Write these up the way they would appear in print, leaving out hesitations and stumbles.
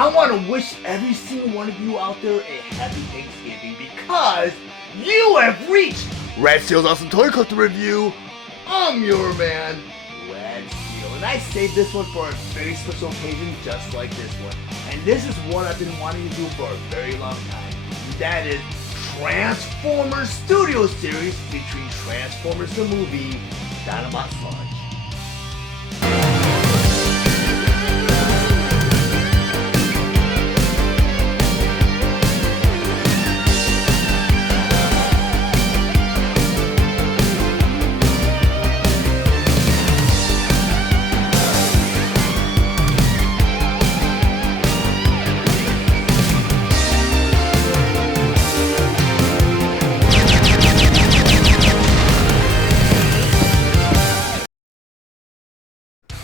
I want to wish every single one of you out there a happy Thanksgiving because you have reached Red Steele's Awesome Toy Collector Review. I'm your man, Red Steele, and I saved this one for a very special occasion just like this one. And this is what I've been wanting to do for a very long time. That is Transformers Studio Series featuring Transformers the movie, Dinobot Sludge.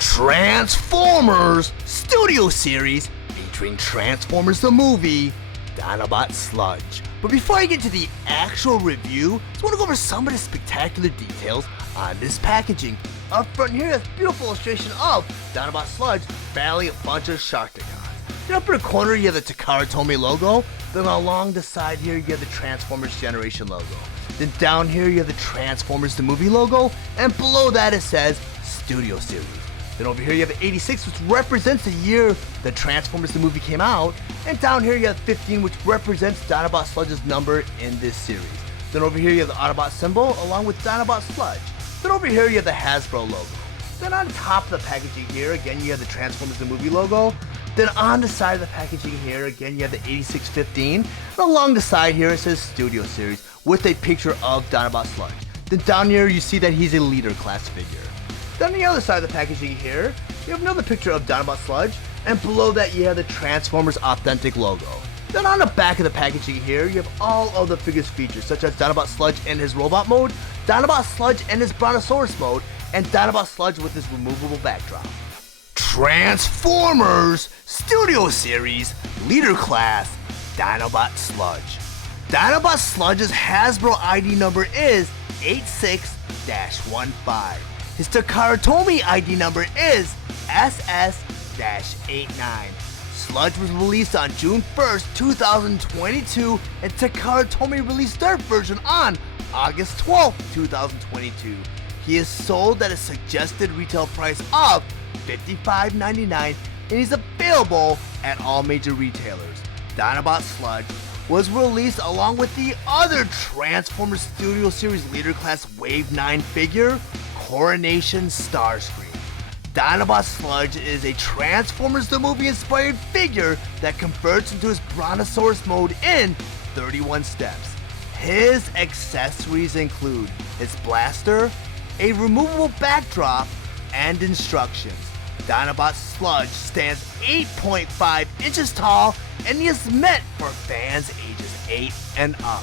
Transformers Studio Series featuring Transformers the movie, Dinobot Sludge. But before I get to the actual review, I just want to go over some of the spectacular details on this packaging. Up front here, that's a beautiful illustration of Dinobot Sludge battling a bunch of Sharkticons. Then up in the corner, you have the Takara Tomy logo. Then along the side here, you have the Transformers Generation logo. Then down here, you have the Transformers the movie logo. And below that, it says Studio Series. Then over here you have 86, which represents the year that Transformers the movie came out. And down here you have 15, which represents Dinobot Sludge's number in this series. Then over here you have the Autobot symbol along with Dinobot Sludge. Then over here you have the Hasbro logo. Then on top of the packaging here, again you have the Transformers the movie logo. Then on the side of the packaging here, again you have the 8615. And along the side here it says Studio Series with a picture of Dinobot Sludge. Then down here you see that he's a leader class figure. Then on the other side of the packaging here, you have another picture of Dinobot Sludge, and below that you have the Transformers Authentic logo. Then on the back of the packaging here, you have all of the figures featured, such as Dinobot Sludge in his robot mode, Dinobot Sludge in his Brontosaurus mode, and Dinobot Sludge with his removable backdrop. Transformers Studio Series Leader Class Dinobot Sludge. Dinobot Sludge's Hasbro ID number is 86-15. His Takara Tomy ID number is SS-89. Sludge was released on June 1st, 2022, and Takara Tomy released their version on August 12th, 2022. He is sold at a suggested retail price of $55.99, and he's available at all major retailers. Dinobot Sludge was released along with the other Transformers Studio Series Leader Class Wave 9 figure, Coronation Starscream. Dinobot Sludge is a Transformers the movie inspired figure that converts into his Brontosaurus mode in 31 steps. His accessories include his blaster, a removable backdrop, and instructions. Dinobot Sludge stands 8.5 inches tall and he is meant for fans ages 8 and up.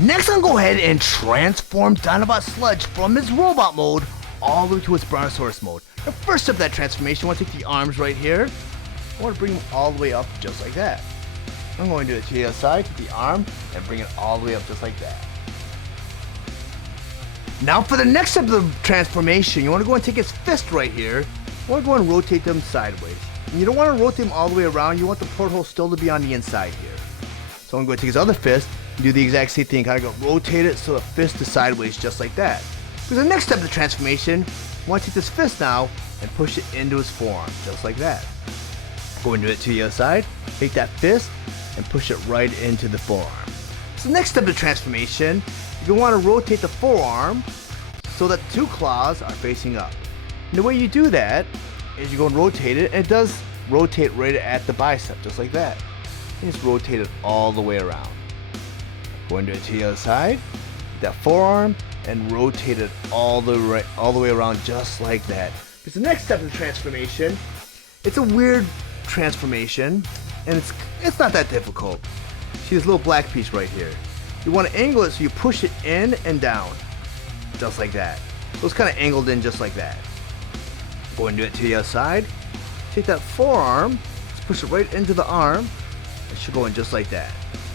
Next, I'm going to go ahead and transform Dinobot Sludge from his robot mode all the way to his Brontosaurus mode. The first step of that transformation, I want to take the arms right here. I want to bring them all the way up just like that. I'm going to do it to the other side, take the arm, and bring it all the way up just like that. Now for the next step of the transformation, you want to go and take his fist right here. You want to go and rotate them sideways. And you don't want to rotate them all the way around, you want the porthole still to be on the inside here. So I'm going to take his other fist, do the exact same thing, kind of go rotate it so the fist is sideways just like that. For the next step of the transformation, I want to take this fist now and push it into his forearm, just like that. Go and do it to the other side, take that fist and push it right into the forearm. So the next step of the transformation, you're going to want to rotate the forearm so that the two claws are facing up. And the way you do that is you go and rotate it, and it does rotate right at the bicep, just like that. And just rotate it all the way around. Go and do it to the other side, that forearm, and rotate it all the way around just like that. Because the next step of the transformation, it's a weird transformation, and it's not that difficult. See this little black piece right here. You want to angle it so you push it in and down, just like that. So it's kind of angled in just like that. Go and do it to the other side. Take that forearm, just push it right into the arm. It should go in just like that.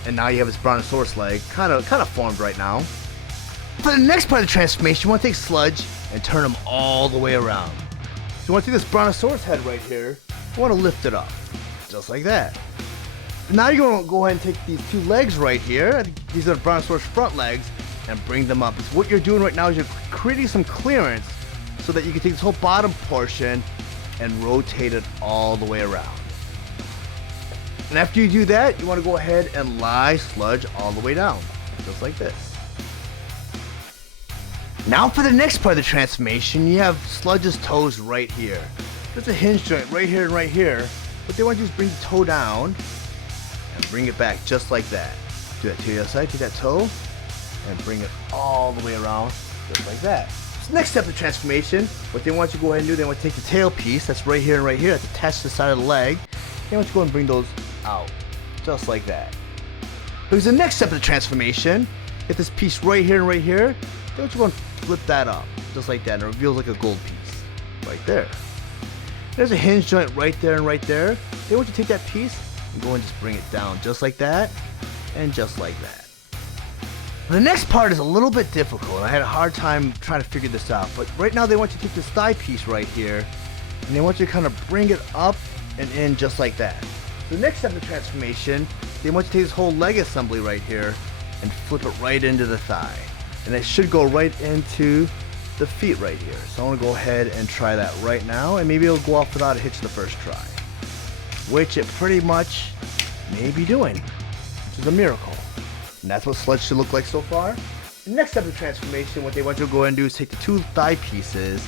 And now you have his Brontosaurus leg, kind of formed right now. For the next part of the transformation, you want to take Sludge and turn him all the way around. So you want to take this Brontosaurus head right here, you want to lift it up. just like that. Now you're going to go ahead and take these two legs right here. I think these are the Brontosaurus front legs, and bring them up. What you're doing right now is you're creating some clearance so that you can take this whole bottom portion and rotate it all the way around. And after you do that, you want to go ahead and lie Sludge all the way down, just like this. Now for the next part of the transformation, you have Sludge's toes right here. There's a hinge joint right here and right here. What they want you to do is bring the toe down and bring it back just like that. Do that to the other side, take that toe and bring it all the way around just like that. So next step of the transformation, what they want you to go ahead and do, they want to take the tail piece that's right here and right here, that's attached to the side of the leg. They want you to go and bring those out just like that. Because the next step of the transformation, get this piece right here and right here, they want you to go and flip that up just like that, and it reveals like a gold piece right there. There's a hinge joint right there and right there. They want you to take that piece and go and just bring it down just like that and just like that. The next part is a little bit difficult. I had a hard time trying to figure this out, but right now they want you to take this thigh piece right here and they want you to kind of bring it up and in just like that. The next step of the transformation, they want you to take this whole leg assembly right here and flip it right into the thigh. And it should go right into the feet right here. So I want to go ahead and try that right now, and maybe it'll go off without a hitch the first try. Which it pretty much may be doing, which is a miracle. And that's what Sludge should look like so far. The next step of the transformation, what they want you to go ahead and do is take the two thigh pieces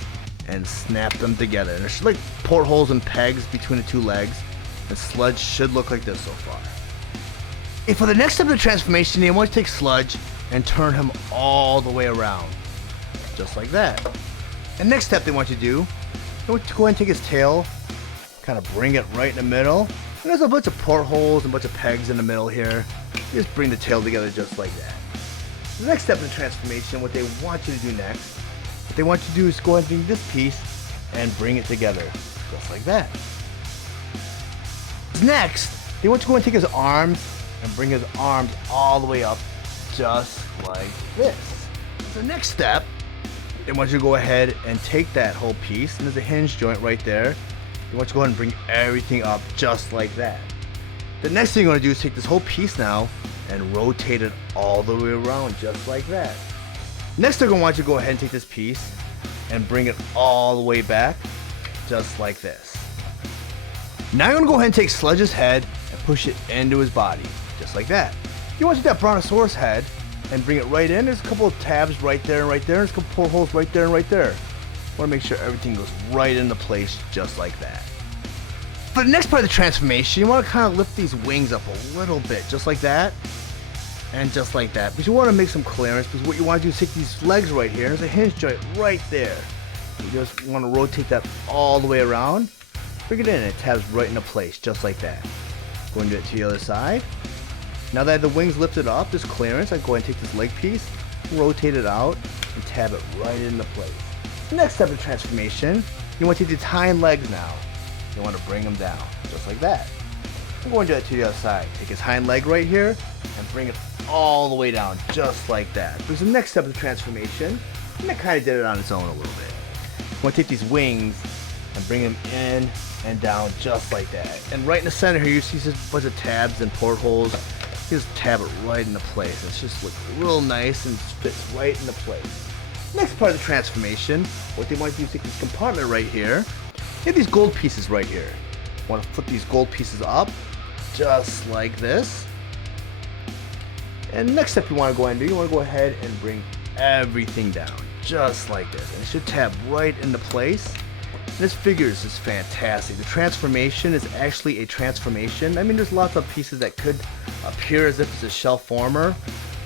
and snap them together. And there's like portholes and pegs between the two legs. And Sludge should look like this so far. And for the next step of the transformation, they want you to take Sludge and turn him all the way around. Just like that. And next step they want you to do, they want you to go ahead and take his tail, kind of bring it right in the middle. And there's a bunch of portholes and a bunch of pegs in the middle here. You just bring the tail together just like that. The next step in the transformation, what they want you to do next, what they want you to do is go ahead and bring this piece and bring it together. Just like that. Next, they want you to go and take his arms and bring his arms all the way up just like this. The next step, they want you to go ahead and take that whole piece, and there's a hinge joint right there. They want you to go ahead and bring everything up just like that. The next thing you want to do is take this whole piece now and rotate it all the way around just like that. Next they're going to want you to go ahead and take this piece and bring it all the way back just like this. Now you're going to go ahead and take Sludge's head and push it into his body just like that. You want to take that Brontosaurus head and bring it right in. There's a couple of tabs right there and right there. There's a couple portholes right there and right there. Want to make sure everything goes right into place just like that. For the next part of the transformation, you want to kind of lift these wings up a little bit, just like that, and just like that. But you want to make some clearance, because what you want to do is take these legs right here. There's a hinge joint right there. You just want to rotate that all the way around. Bring it in, and it tabs right into place, just like that. Go and do it to the other side. Now that the wings lifted up, this clearance, I go ahead and take this leg piece, rotate it out, and tab it right into place. The next step of transformation, you want to take the hind legs now. You want to bring them down, just like that. I'm going to do that to the other side. Take his hind leg right here, and bring it all the way down, just like that. Because the next step of the transformation, and it kind of did it on its own a little bit. You want to take these wings and bring them in and down, just like that. And right in the center here, you see a bunch of tabs and portholes. You just tab it right into place. It's just look real nice and fits right into place. Next part of the transformation, what they want to do is take this compartment right here. You have these gold pieces right here. You want to flip these gold pieces up, just like this. And next step you want to go ahead and do, you want to go ahead and bring everything down, just like this. And it should tab right into place. This figures is fantastic. The transformation is actually a transformation. I mean, there's lots of pieces that could appear as if it's a shell former,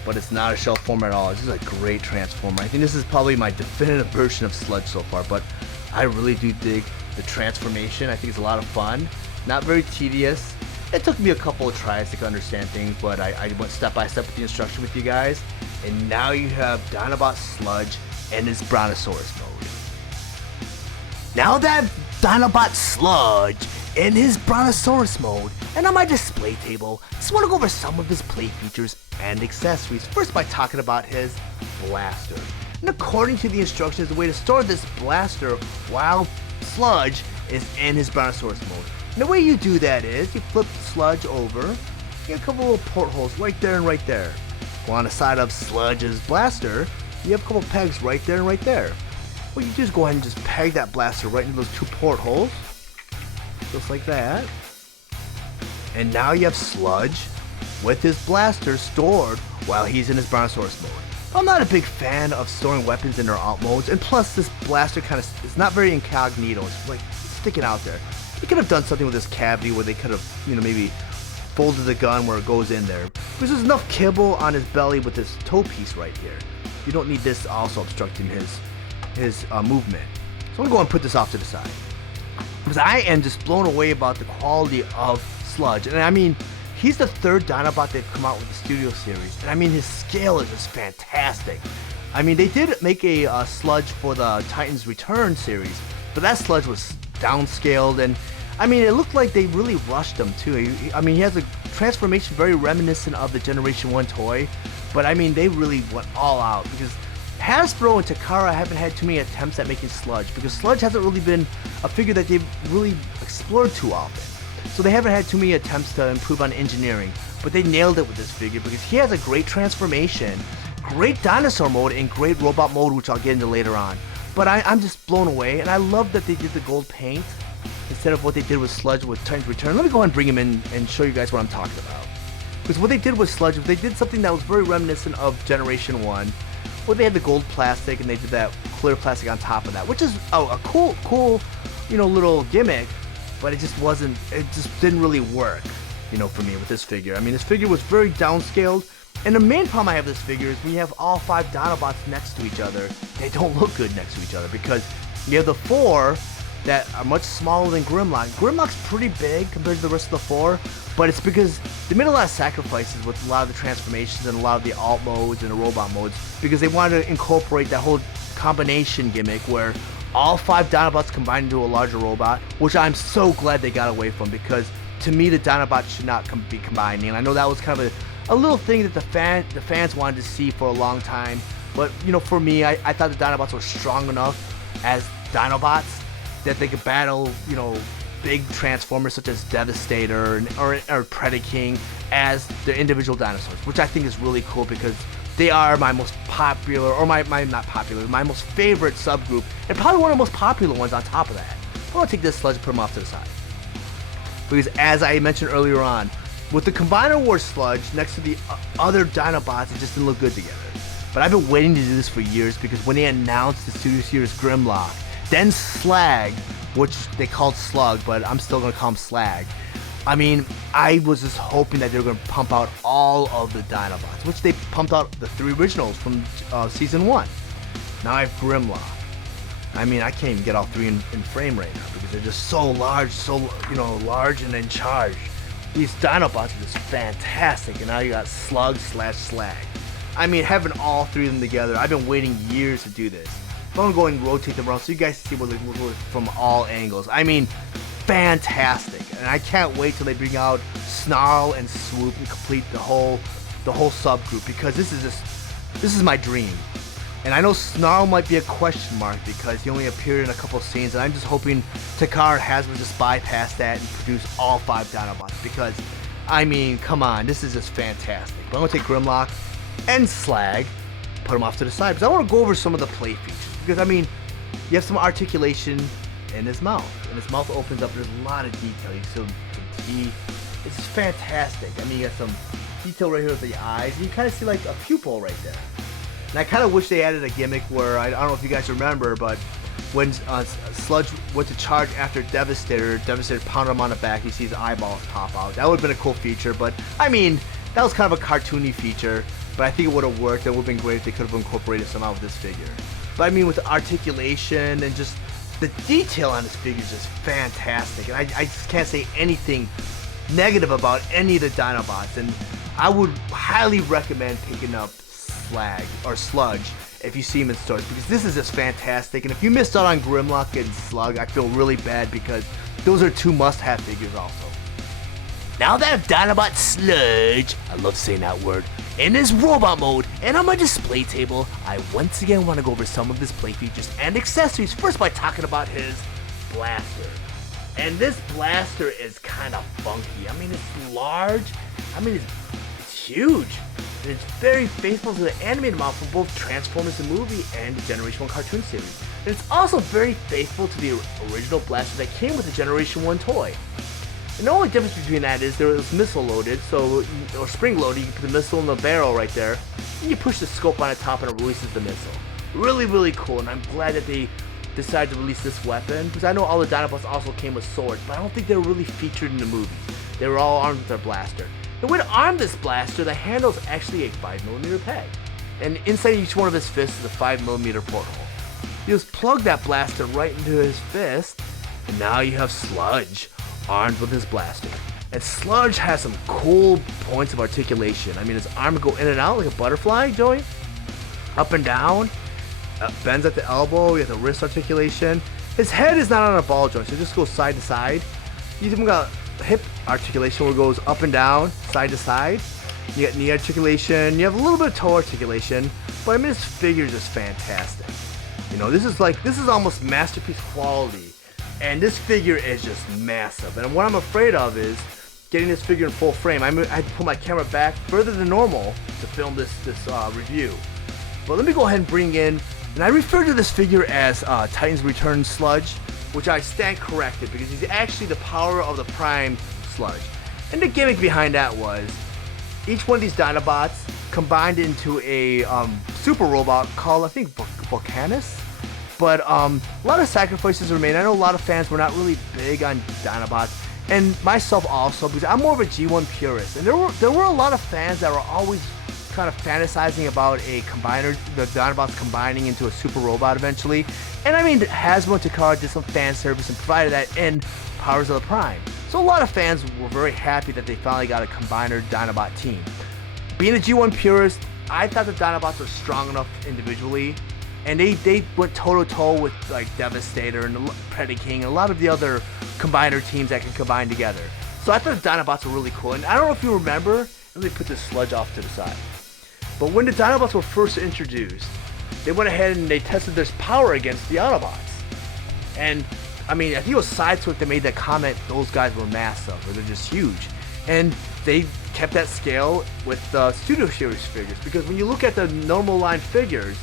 but it's not a shell former at all. This is a great transformer. I think this is probably my definitive version of Sludge so far, but I really do dig the transformation. I think it's a lot of fun. Not very tedious. It took me a couple of tries to understand things, but I went step by step with the instruction with you guys. And now you have Dinobot Sludge and his Brontosaurus mode. Now that Dinobot Sludge in his Brontosaurus mode and on my display table, I just want to go over some of his play features and accessories. First by talking about his blaster. And according to the instructions, the way to store this blaster while Sludge is in his Brontosaurus mode And the way you do that is you flip the Sludge over. You have a couple little portholes right there and right there. Well, on the side of Sludge's blaster, you have a couple pegs right there and right there. What you do is go ahead and just peg that blaster right into those two portholes. Just like that. And now you have Sludge with his blaster stored while he's in his Brontosaurus mode. I'm not a big fan of storing weapons in their alt modes, and plus this blaster kind of, it's not very incognito. It's like sticking out there. They could have done something with this cavity where they could have, maybe folded the gun where it goes in there. Because there's enough kibble on his belly with this toe piece right here. You don't need this also obstructing his movement. So I'm gonna go and put this off to the side. Because I am just blown away about the quality of Sludge. And I mean, he's the third Dinobot they've come out with the studio series. And I mean, his scale is just fantastic. I mean, they did make a Sludge for the Titans Return series, but that Sludge was downscaled, and I mean, it looked like they really rushed him too. He has a transformation very reminiscent of the Generation 1 toy, but I mean, they really went all out because Hasbro and Takara haven't had too many attempts at making Sludge because Sludge hasn't really been a figure that they've really explored too often. So they haven't had too many attempts to improve on engineering, but they nailed it with this figure because he has a great transformation, great dinosaur mode, and great robot mode, which I'll get into later on. But I'm just blown away, and I love that they did the gold paint instead of what they did with Sludge with Titans Return. Let me go ahead and bring him in and show you guys what I'm talking about. Because what they did with Sludge, they did something that was very reminiscent of Generation 1, where they had the gold plastic and they did that clear plastic on top of that, which is a cool, little gimmick, but it just didn't really work, for me with this figure. I mean, this figure was very downscaled. And the main problem I have with this figure is when you have all 5 Dinobots next to each other, they don't look good next to each other because you have the 4 that are much smaller than Grimlock. Grimlock's pretty big compared to the rest of the 4, but it's because they made a lot of sacrifices with a lot of the transformations and a lot of the alt modes and the robot modes because they wanted to incorporate that whole combination gimmick where all 5 Dinobots combined into a larger robot, which I'm so glad they got away from because to me the Dinobots should not be combining. And I know that was kind of a little thing that the fans wanted to see for a long time, but for me, I thought the Dinobots were strong enough as Dinobots that they could battle big Transformers such as Devastator or Predaking as their individual dinosaurs, which I think is really cool because they are my most popular, or my most favorite subgroup, and probably one of the most popular ones on top of that. I'm gonna take this Sludge and put him off to the side because, as I mentioned earlier on, with the Combiner Wars Sludge next to the other Dinobots, it just didn't look good together. But I've been waiting to do this for years because when they announced the studio series Grimlock, then Slag, which they called Slug, but I'm still going to call him Slag. I mean, I was just hoping that they were going to pump out all of the Dinobots, which they pumped out the 3 originals from Season 1. Now I have Grimlock. I mean, I can't even get all 3 in frame right now because they're just so large, large and in charge. These Dinobots are just fantastic, and now you got Slug/Slag. I mean, having all 3 of them together, I've been waiting years to do this. So I'm going to rotate them around so you guys see what they look like from all angles. I mean, fantastic, and I can't wait till they bring out Snarl and Swoop and complete the whole subgroup because this is my dream. And I know Snarl might be a question mark because he only appeared in a couple scenes, and I'm just hoping Takara and Hasbro just bypass that and produce all 5 Dinobots because, I mean, come on, this is just fantastic. But I'm going to take Grimlock and Slag, put them off to the side because I want to go over some of the play features because, I mean, you have some articulation in his mouth. When his mouth opens up, there's a lot of detail. You see some teeth. It's just fantastic. I mean, you got some detail right here with the eyes, and you kind of see like a pupil right there. And I kind of wish they added a gimmick where, I don't know if you guys remember, but when Sludge went to charge after Devastator pounded him on the back, you see his eyeballs pop out. That would have been a cool feature, but I mean, that was kind of a cartoony feature, but I think it would have worked. It would have been great if they could have incorporated somehow with this figure. But I mean, with the articulation and just the detail on this figure is just fantastic, and I just can't say anything negative about any of the Dinobots, and I would highly recommend picking up Slag or Sludge if you see him in stores because this is just fantastic. And if you missed out on Grimlock and Slug, I feel really bad because those are 2 must-have figures also. Now that I have Dinobot Sludge, I love saying that word, in his robot mode and on my display table, I once again want to go over some of his play features and accessories, first by talking about his blaster. And this blaster is kind of funky. I mean, it's large. I mean, it's huge. And it's very faithful to the animated model for both Transformers the movie and the Generation 1 cartoon series. And it's also very faithful to the original blaster that came with the Generation 1 toy. And the only difference between that is there was missile loaded, or spring loaded. You can put the missile in the barrel right there, and you push the scope on the top and it releases the missile. Really, really cool, and I'm glad that they decided to release this weapon, because I know all the Dinobots also came with swords, but I don't think they were really featured in the movie. They were all armed with their blaster. The way to arm this blaster, the handle is actually a 5mm peg, and inside each one of his fists is a 5mm porthole. You just plug that blaster right into his fist, and now you have Sludge armed with his blaster. And Sludge has some cool points of articulation. I mean, his arm will go in and out like a butterfly, Joey. Up and down. Bends at the elbow. You have the wrist articulation. His head is not on a ball joint, so it just goes side to side. You even got hip articulation where it goes up and down, side to side. You got knee articulation. You have a little bit of toe articulation. But I mean, this figure is just fantastic. You know, this is almost masterpiece quality. And this figure is just massive. And what I'm afraid of is getting this figure in full frame. I had to pull my camera back further than normal to film this review. But let me go ahead and bring in, and I refer to this figure as Titan's Return Sludge, which I stand corrected because he's actually the power of the Prime Sludge. And the gimmick behind that was each one of these Dinobots combined into a super robot called, I think, Volcanus. But a lot of sacrifices were made. I know a lot of fans were not really big on Dinobots, and myself also, because I'm more of a G1 purist. And there were a lot of fans that were always kind of fantasizing about a combiner, the Dinobots combining into a super robot eventually. And I mean, Hasbro and Takara did some fan service and provided that in Powers of the Prime. So a lot of fans were very happy that they finally got a combiner Dinobot team. Being a G1 purist, I thought the Dinobots were strong enough individually. And they went toe-to-toe with like Devastator and Predaking and a lot of the other combiner teams that can combine together. So I thought the Dinobots were really cool. And I don't know if you remember, let me put this Sludge off to the side. But when the Dinobots were first introduced, they went ahead and they tested their power against the Autobots. And I mean, I think it was Sideswipe that made that comment, those guys were massive, or they're just huge. And they kept that scale with the Studio Series figures, because when you look at the normal line figures,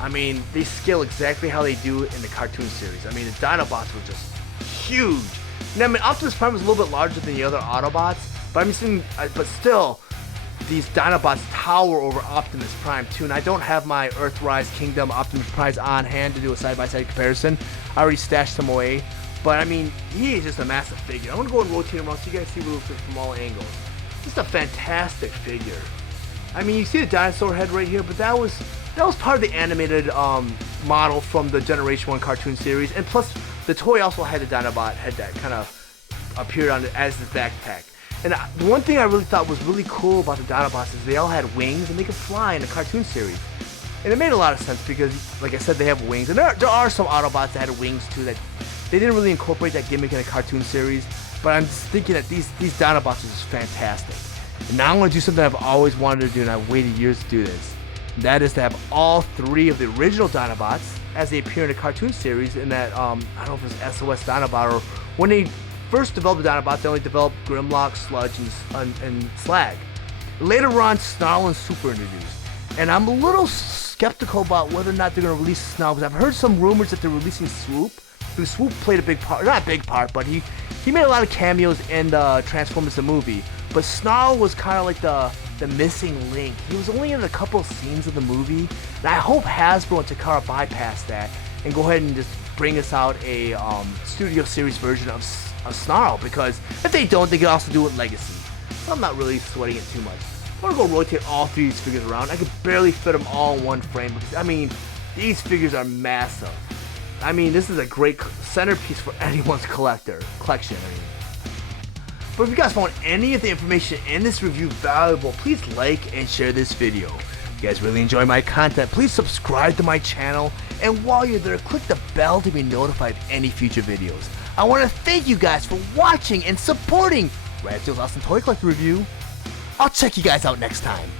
I mean, they scale exactly how they do in the cartoon series. I mean, the Dinobots were just huge. And I mean, Optimus Prime was a little bit larger than the other Autobots, but but still, these Dinobots tower over Optimus Prime too. And I don't have my Earthrise Kingdom Optimus Prime on hand to do a side-by-side comparison. I already stashed them away. But I mean, he is just a massive figure. I'm gonna go and rotate him around so you guys see what it looks like from all angles. Just a fantastic figure. I mean, you see the dinosaur head right here, but that was part of the animated model from the Generation 1 cartoon series, and plus the toy also had the Dinobot head that kind of appeared on it as the backpack. And the one thing I really thought was really cool about the Dinobots is they all had wings and they could fly in the cartoon series. And it made a lot of sense because, like I said, they have wings, and there are some Autobots that had wings too that they didn't really incorporate that gimmick in the cartoon series. But I'm just thinking that these Dinobots are just fantastic. And now I'm going to do something I've always wanted to do, and I've waited years to do this. And that is to have all three of the original Dinobots as they appear in the cartoon series in that, I don't know if it's SOS Dinobot, or when they first developed the Dinobots, they only developed Grimlock, Sludge, and Slag. Later on, Snarl and Swoop were introduced. And I'm a little skeptical about whether or not they're going to release Snarl, because I've heard some rumors that they're releasing Swoop. Because Swoop played a big part, not a big part, but he made a lot of cameos in Transformers the movie. But Snarl was kind of like the missing link. He was only in a couple of scenes of the movie, and I hope Hasbro and Takara bypass that and go ahead and just bring us out a Studio Series version of Snarl, because if they don't, they can also do it Legacy. So I'm not really sweating it too much. I'm gonna go rotate all three of these figures around. I could barely fit them all in one frame because, I mean, these figures are massive. I mean, this is a great centerpiece for anyone's collection. But if you guys found any of the information in this review valuable, please like and share this video. If you guys really enjoy my content, please subscribe to my channel, and while you're there, click the bell to be notified of any future videos. I want to thank you guys for watching and supporting Radsteel's Awesome Toy Collector Review. I'll check you guys out next time.